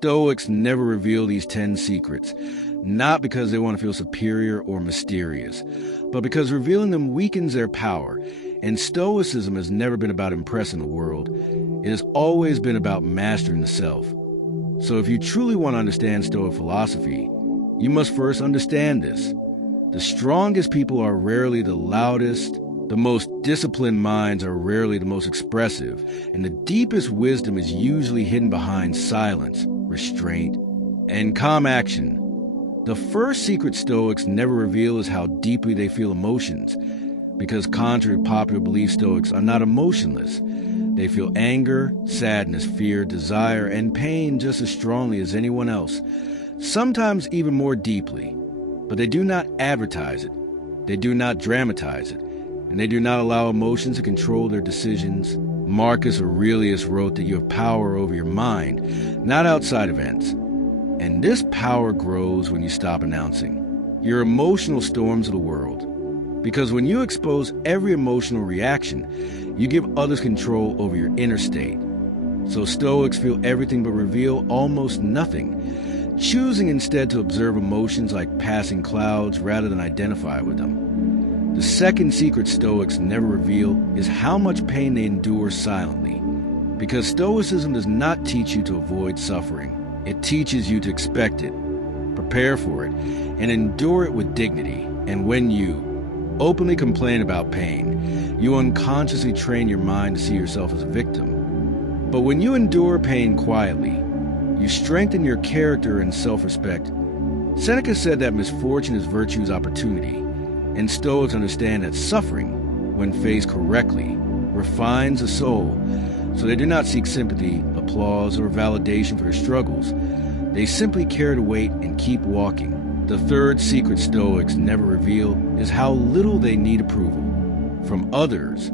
Stoics never reveal these 10 secrets, not because they want to feel superior or mysterious, but because revealing them weakens their power. And Stoicism has never been about impressing the world. It has always been about mastering the self. So if you truly want to understand Stoic philosophy, you must first understand this. The strongest people are rarely the loudest, the most disciplined minds are rarely the most expressive, and the deepest wisdom is usually hidden behind silence, restraint, and calm action. The first secret Stoics never reveal is how deeply they feel emotions, because contrary to popular belief, Stoics are not emotionless. They feel anger, sadness, fear, desire, and pain just as strongly as anyone else, sometimes even more deeply. But they do not advertise it, they do not dramatize it, and they do not allow emotions to control their decisions. Marcus Aurelius wrote that you have power over your mind, not outside events. And this power grows when you stop announcing your emotional storms of the world. Because when you expose every emotional reaction, you give others control over your inner state. So Stoics feel everything but reveal almost nothing, choosing instead to observe emotions like passing clouds rather than identify with them. The second secret Stoics never reveal is how much pain they endure silently. Because Stoicism does not teach you to avoid suffering. It teaches you to expect it, prepare for it, and endure it with dignity. And when you openly complain about pain, you unconsciously train your mind to see yourself as a victim. But when you endure pain quietly, you strengthen your character and self-respect. Seneca said that misfortune is virtue's opportunity, and Stoics understand that suffering, when faced correctly, refines the soul. So they do not seek sympathy, applause, or validation for their struggles. They simply care to wait and keep walking. The third secret Stoics never reveal is how little they need approval from others,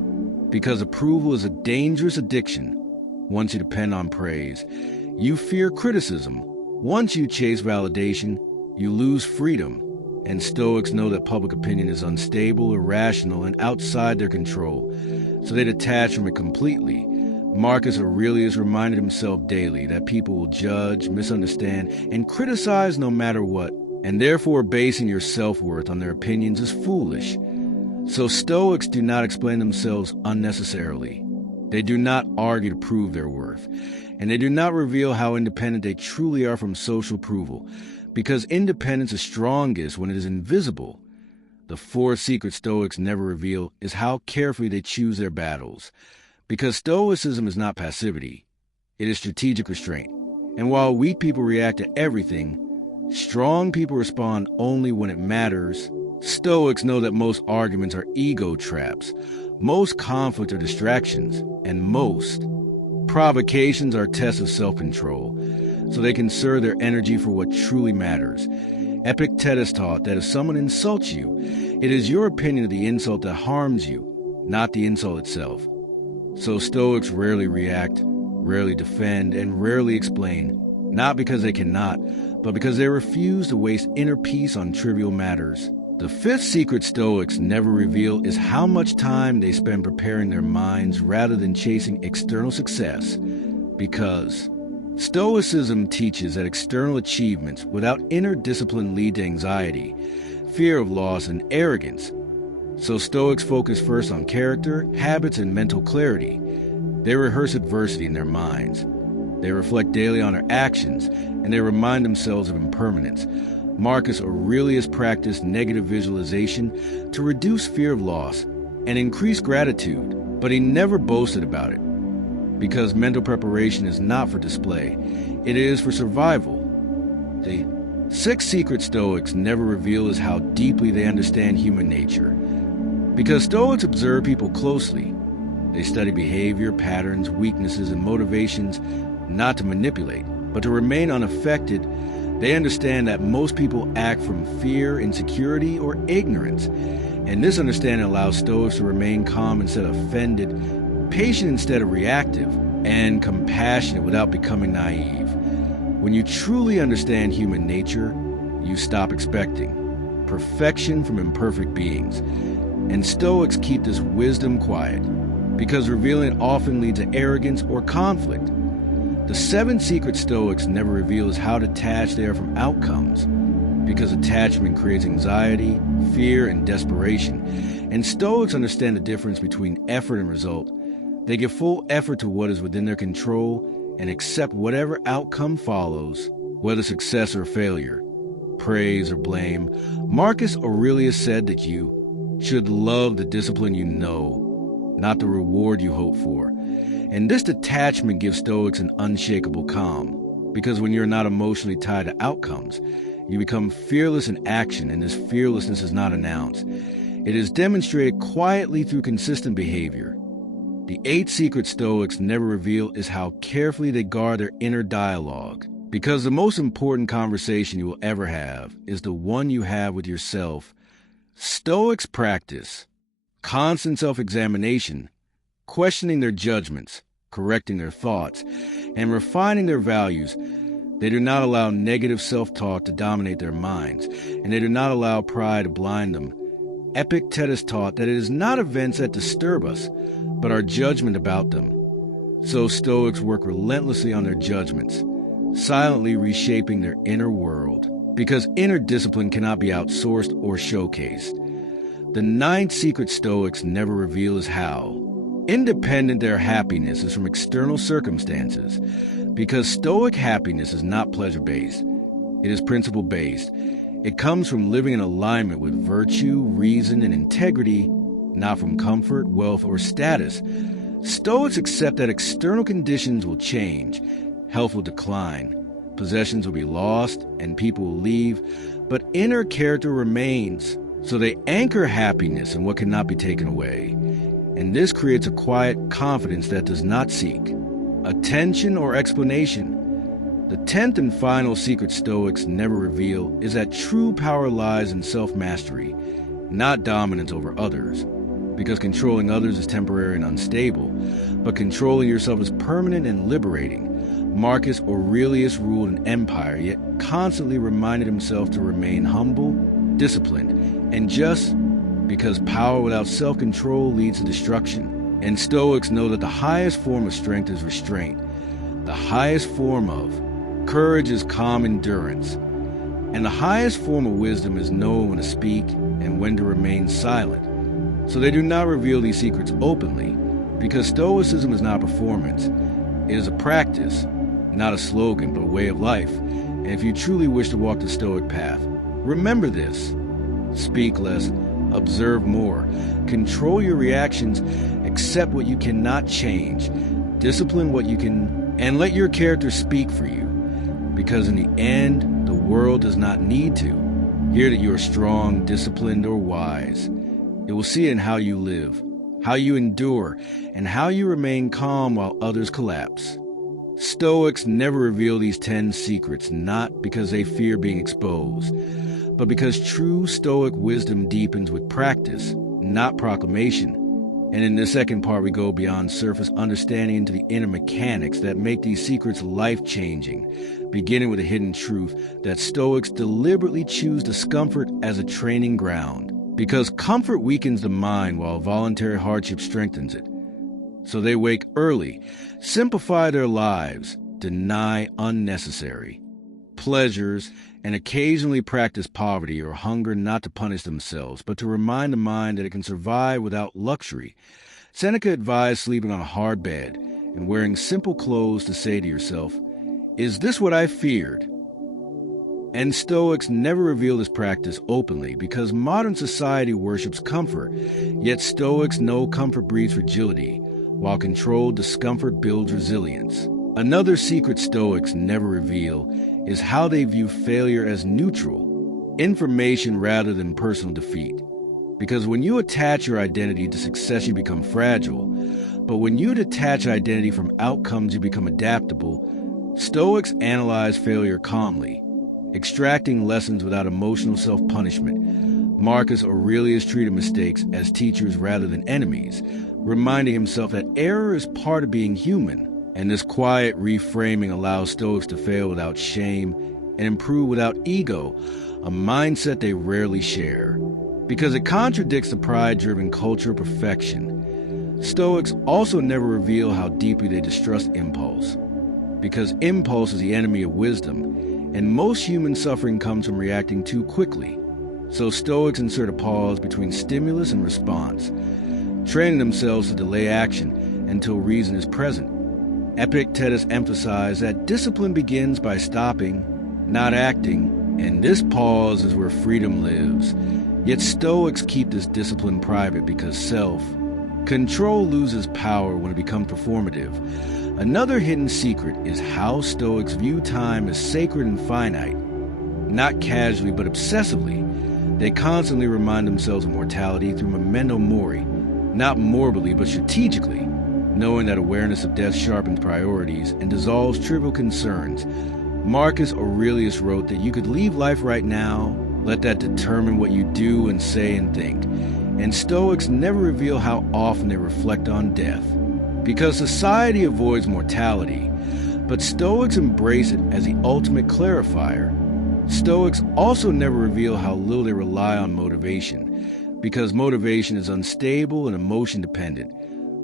because approval is a dangerous addiction once you depend on praise. You fear criticism. Once you chase validation, you lose freedom. And Stoics know that public opinion is unstable, irrational, and outside their control, so they detach from it completely. Marcus Aurelius reminded himself daily that people will judge, misunderstand, and criticize no matter what, and therefore basing your self-worth on their opinions is foolish. So Stoics do not explain themselves unnecessarily. They do not argue to prove their worth, and they do not reveal how independent they truly are from social approval, because independence is strongest when it is invisible. The fourth secret Stoics never reveal is how carefully they choose their battles, because Stoicism is not passivity, it is strategic restraint. And while weak people react to everything, strong people respond only when it matters. Stoics know that most arguments are ego traps, most conflicts are distractions, and most provocations are tests of self-control, so they conserve their energy for what truly matters. Epictetus taught that if someone insults you, it is your opinion of the insult that harms you, not the insult itself. So Stoics rarely react, rarely defend, and rarely explain, not because they cannot, but because they refuse to waste inner peace on trivial matters. The fifth secret Stoics never reveal is how much time they spend preparing their minds rather than chasing external success, because Stoicism teaches that external achievements without inner discipline lead to anxiety, fear of loss, and arrogance. So Stoics focus first on character, habits, and mental clarity. They rehearse adversity in their minds. They reflect daily on their actions, and they remind themselves of impermanence. Marcus Aurelius practiced negative visualization to reduce fear of loss and increase gratitude, but he never boasted about it, because mental preparation is not for display, it is for survival. The sixth secret Stoics never reveal is how deeply they understand human nature. Because Stoics observe people closely, they study behavior, patterns, weaknesses, and motivations, not to manipulate, but to remain unaffected. They understand that most people act from fear, insecurity, or ignorance, and this understanding allows Stoics to remain calm instead of offended, patient instead of reactive, and compassionate without becoming naive. When you truly understand human nature, you stop expecting perfection from imperfect beings. And Stoics keep this wisdom quiet, because revealing it often leads to arrogance or conflict. The 7 secret Stoics never reveal is how detached they are from outcomes, because attachment creates anxiety, fear, and desperation. And Stoics understand the difference between effort and result. They give full effort to what is within their control and accept whatever outcome follows, whether success or failure, praise or blame. Marcus Aurelius said that you should love the discipline you know, not the reward you hope for. And this detachment gives Stoics an unshakable calm, because when you're not emotionally tied to outcomes, you become fearless in action, and this fearlessness is not announced. It is demonstrated quietly through consistent behavior. The 8 secret Stoics never reveal is how carefully they guard their inner dialogue, because the most important conversation you will ever have is the one you have with yourself. Stoics practice constant self-examination, questioning their judgments, correcting their thoughts, and refining their values. They do not allow negative self-talk to dominate their minds, and they do not allow pride to blind them. Epictetus taught that it is not events that disturb us, but our judgment about them. So Stoics work relentlessly on their judgments, silently reshaping their inner world, because inner discipline cannot be outsourced or showcased. The 9th secret Stoics never reveal is how independent their happiness is from external circumstances, because Stoic happiness is not pleasure-based. It is principle-based. It comes from living in alignment with virtue, reason, and integrity, not from comfort, wealth, or status. Stoics accept that external conditions will change, health will decline, possessions will be lost, and people will leave, but inner character remains. So they anchor happiness in what cannot be taken away. And this creates a quiet confidence that does not seek attention or explanation. The 10th and final secret Stoics never reveal is that true power lies in self-mastery, not dominance over others, because controlling others is temporary and unstable, but controlling yourself is permanent and liberating. Marcus Aurelius ruled an empire, yet constantly reminded himself to remain humble, disciplined, and just, because power without self-control leads to destruction. And Stoics know that the highest form of strength is restraint. The highest form of courage is calm endurance. And the highest form of wisdom is knowing when to speak and when to remain silent. So they do not reveal these secrets openly, because Stoicism is not performance. It is a practice, not a slogan, but a way of life. And if you truly wish to walk the Stoic path, remember this: speak less, observe more, control your reactions, accept what you cannot change, discipline what you can, and let your character speak for you. Because in the end, the world does not need to hear that you are strong, disciplined, or wise. It will see it in how you live, how you endure, and how you remain calm while others collapse. Stoics never reveal these 10 secrets, not because they fear being exposed, but because true Stoic wisdom deepens with practice, not proclamation. And in the second part, we go beyond surface understanding into the inner mechanics that make these secrets life-changing, beginning with a hidden truth that Stoics deliberately choose discomfort as a training ground, because comfort weakens the mind while voluntary hardship strengthens it. So they wake early, simplify their lives, deny unnecessary pleasures, and occasionally practice poverty or hunger, not to punish themselves, but to remind the mind that it can survive without luxury. Seneca advised sleeping on a hard bed and wearing simple clothes to say to yourself, "Is this what I feared?" And Stoics never reveal this practice openly, because modern society worships comfort, yet Stoics know comfort breeds fragility, while controlled discomfort builds resilience. Another secret Stoics never reveal is how they view failure as neutral, information rather than personal defeat. Because when you attach your identity to success, you become fragile. But when you detach identity from outcomes, you become adaptable. Stoics analyze failure calmly, extracting lessons without emotional self-punishment. Marcus Aurelius treated mistakes as teachers rather than enemies, reminding himself that error is part of being human. And this quiet reframing allows Stoics to fail without shame and improve without ego, a mindset they rarely share, because it contradicts the pride-driven culture of perfection. Stoics also never reveal how deeply they distrust impulse. because impulse is the enemy of wisdom, and most human suffering comes from reacting too quickly. So Stoics insert a pause between stimulus and response, training themselves to delay action until reason is present. Epictetus emphasized that discipline begins by stopping, not acting, and this pause is where freedom lives. Yet Stoics keep this discipline private because self-control loses power when it becomes performative. Another hidden secret is how Stoics view time as sacred and finite, not casually but obsessively. They constantly remind themselves of mortality through memento mori, not morbidly but strategically, knowing that awareness of death sharpens priorities and dissolves trivial concerns. Marcus Aurelius wrote that you could leave life right now, let that determine what you do and say and think. And Stoics never reveal how often they reflect on death, because society avoids mortality, but Stoics embrace it as the ultimate clarifier. Stoics also never reveal how little they rely on motivation, because motivation is unstable and emotion-dependent.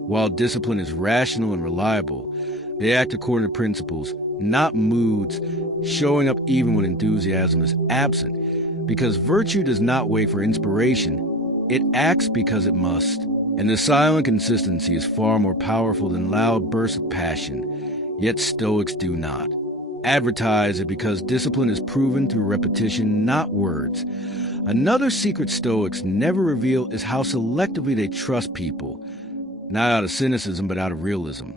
While discipline is rational and reliable, they act according to principles, not moods, showing up even when enthusiasm is absent, because virtue does not wait for inspiration. It acts because it must. And the silent consistency is far more powerful than loud bursts of passion, yet Stoics do not advertise it because discipline is proven through repetition, not words. Another secret Stoics never reveal is how selectively they trust people, not out of cynicism but out of realism.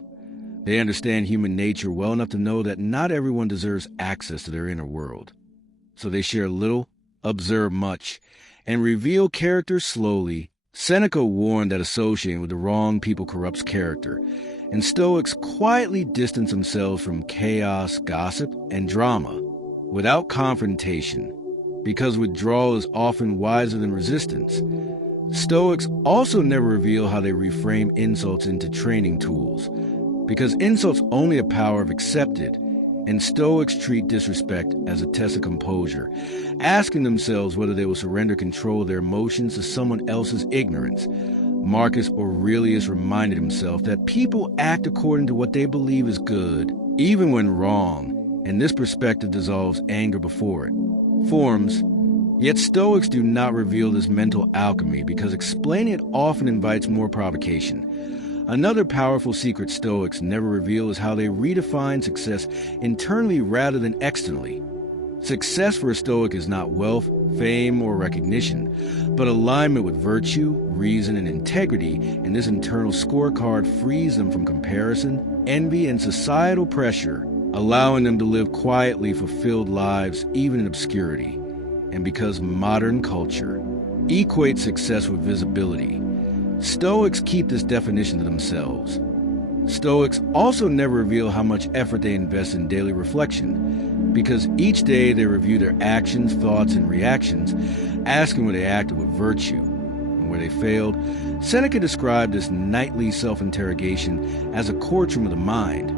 They understand human nature well enough to know that not everyone deserves access to their inner world. So they share little, observe much, and reveal character slowly. Seneca warned that associating with the wrong people corrupts character, and Stoics quietly distance themselves from chaos, gossip, and drama without confrontation, because withdrawal is often wiser than resistance. Stoics also never reveal how they reframe insults into training tools, because insults only have power if accepted, and Stoics treat disrespect as a test of composure, asking themselves whether they will surrender control of their emotions to someone else's ignorance. Marcus Aurelius reminded himself that people act according to what they believe is good, even when wrong, and this perspective dissolves anger before it forms. Yet Stoics do not reveal this mental alchemy because explaining it often invites more provocation. Another powerful secret Stoics never reveal is how they redefine success internally rather than externally. Success for a Stoic is not wealth, fame, or recognition, but alignment with virtue, reason, and integrity, and this internal scorecard frees them from comparison, envy, and societal pressure, allowing them to live quietly fulfilled lives even in obscurity. And because modern culture equates success with visibility, Stoics keep this definition to themselves. Stoics also never reveal how much effort they invest in daily reflection, because each day they review their actions, thoughts, and reactions, asking where they acted with virtue and where they failed. Seneca described this nightly self-interrogation as a courtroom of the mind,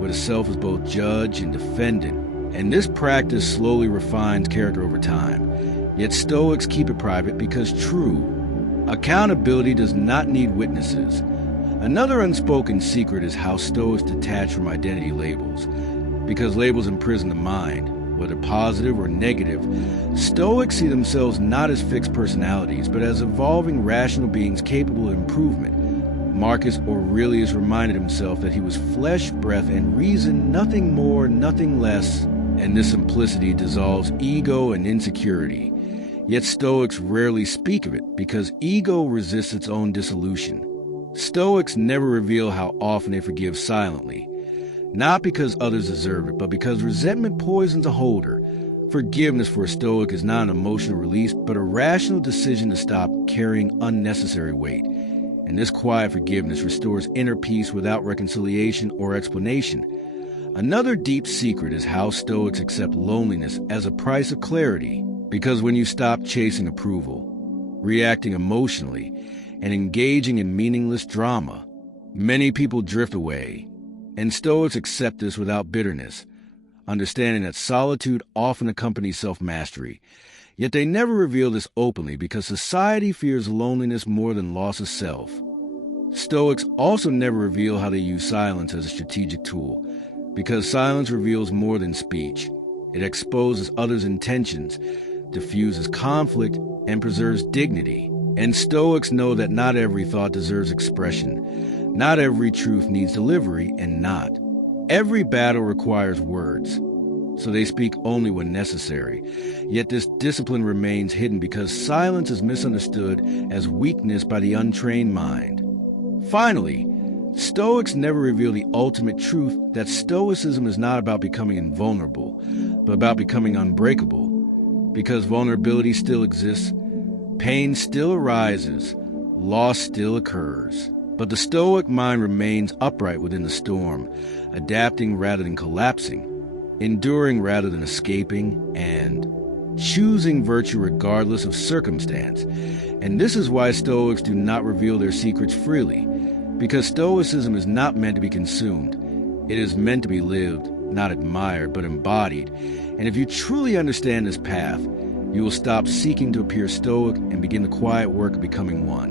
where the self is both judge and defendant, and this practice slowly refines character over time. Yet Stoics keep it private because true accountability does not need witnesses. Another unspoken secret is how Stoics detach from identity labels, because labels imprison the mind, whether positive or negative. Stoics see themselves not as fixed personalities, but as evolving rational beings capable of improvement. Marcus Aurelius reminded himself that he was flesh, breath, and reason, nothing more, nothing less, and this simplicity dissolves ego and insecurity. Yet Stoics rarely speak of it because ego resists its own dissolution. Stoics never reveal how often they forgive silently, not because others deserve it, but because resentment poisons a holder. Forgiveness for a Stoic is not an emotional release, but a rational decision to stop carrying unnecessary weight. And this quiet forgiveness restores inner peace without reconciliation or explanation. Another deep secret is how Stoics accept loneliness as a price of clarity, because when you stop chasing approval, reacting emotionally, and engaging in meaningless drama, many people drift away. And Stoics accept this without bitterness, understanding that solitude often accompanies self-mastery. Yet they never reveal this openly because society fears loneliness more than loss of self. Stoics also never reveal how they use silence as a strategic tool, because silence reveals more than speech. It exposes others' intentions, diffuses conflict, and preserves dignity. And Stoics know that not every thought deserves expression. Not every truth needs delivery, and not every battle requires words. So they speak only when necessary. Yet this discipline remains hidden because silence is misunderstood as weakness by the untrained mind. Finally, Stoics never reveal the ultimate truth that Stoicism is not about becoming invulnerable, but about becoming unbreakable. Because vulnerability still exists, pain still arises, loss still occurs. But the Stoic mind remains upright within the storm, adapting rather than collapsing, enduring rather than escaping, and choosing virtue regardless of circumstance. And this is why Stoics do not reveal their secrets freely, because Stoicism is not meant to be consumed. It is meant to be lived, not admired, but embodied. And if you truly understand this path, you will stop seeking to appear stoic and begin the quiet work of becoming one,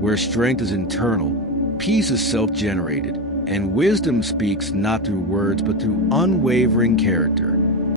where strength is internal, peace is self-generated, and wisdom speaks not through words but through unwavering character.